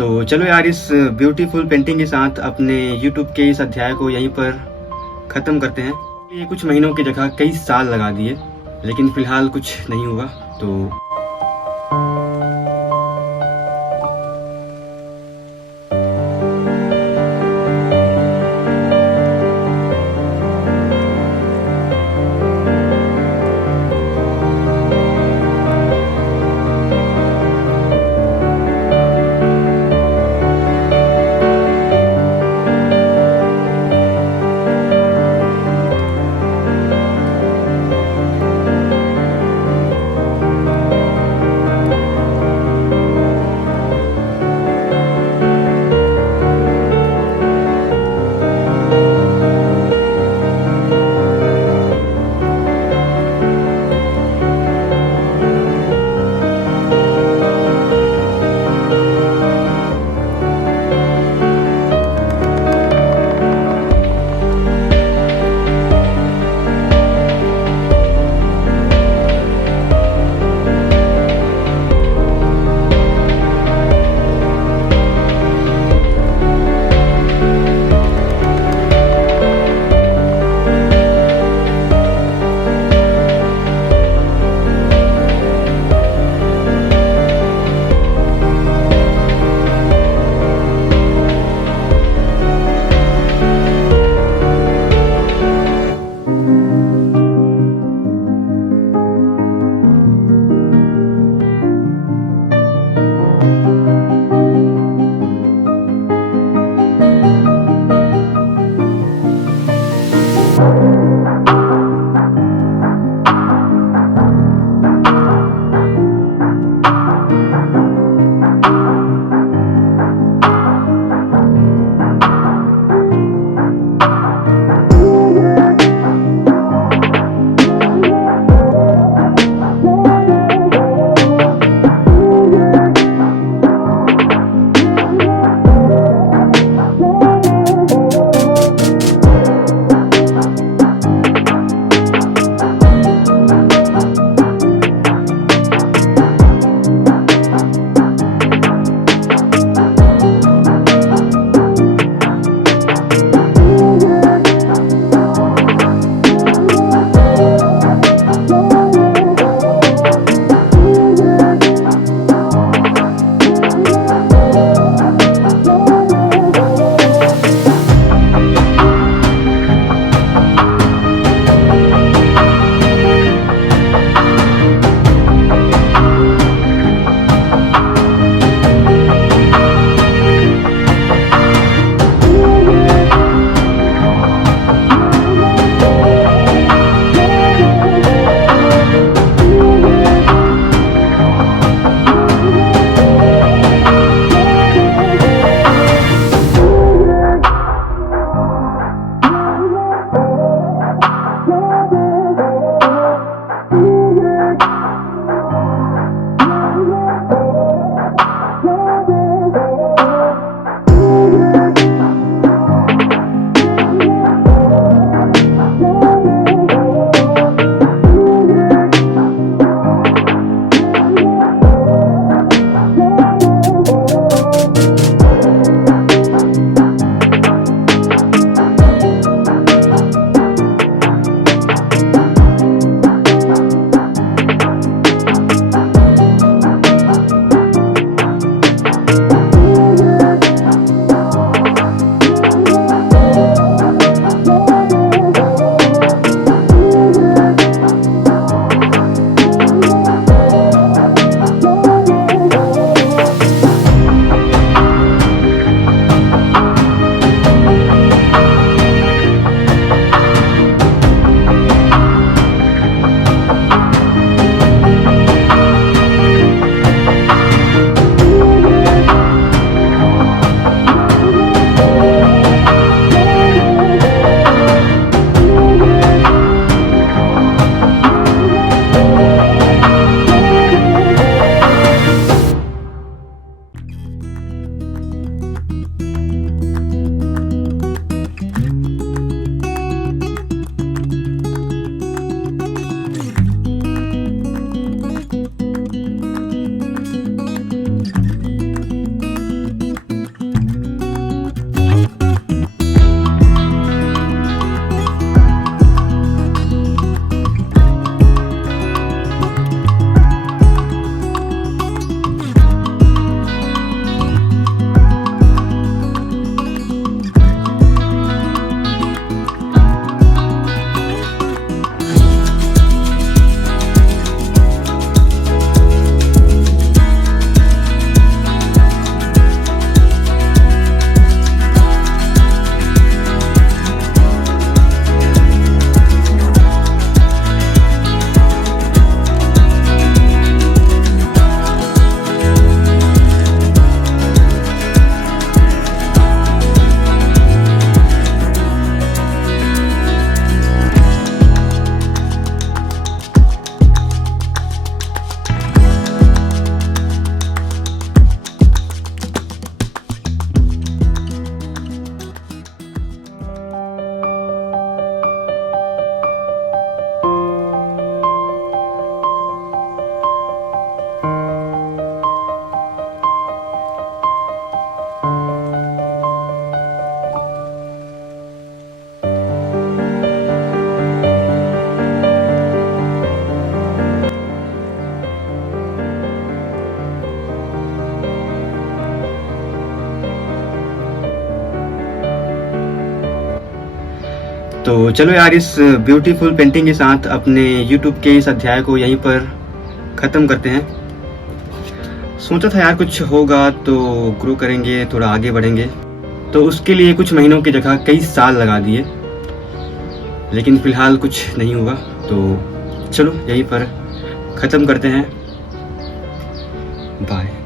तो चलो यार, इस ब्यूटीफुल पेंटिंग के साथ अपने यूट्यूब के इस अध्याय को यहीं पर ख़त्म करते हैं। ये कुछ महीनों की जगह कई साल लगा दिए, लेकिन फ़िलहाल कुछ नहीं हुआ। तो तो चलो यार, इस ब्यूटीफुल पेंटिंग के साथ अपने YouTube के इस अध्याय को यहीं पर ख़त्म करते हैं। सोचा था यार कुछ होगा तो ग्रो करेंगे, थोड़ा आगे बढ़ेंगे, तो उसके लिए कुछ महीनों की जगह कई साल लगा दिए, लेकिन फ़िलहाल कुछ नहीं हुआ। तो चलो यहीं पर ख़त्म करते हैं। बाय।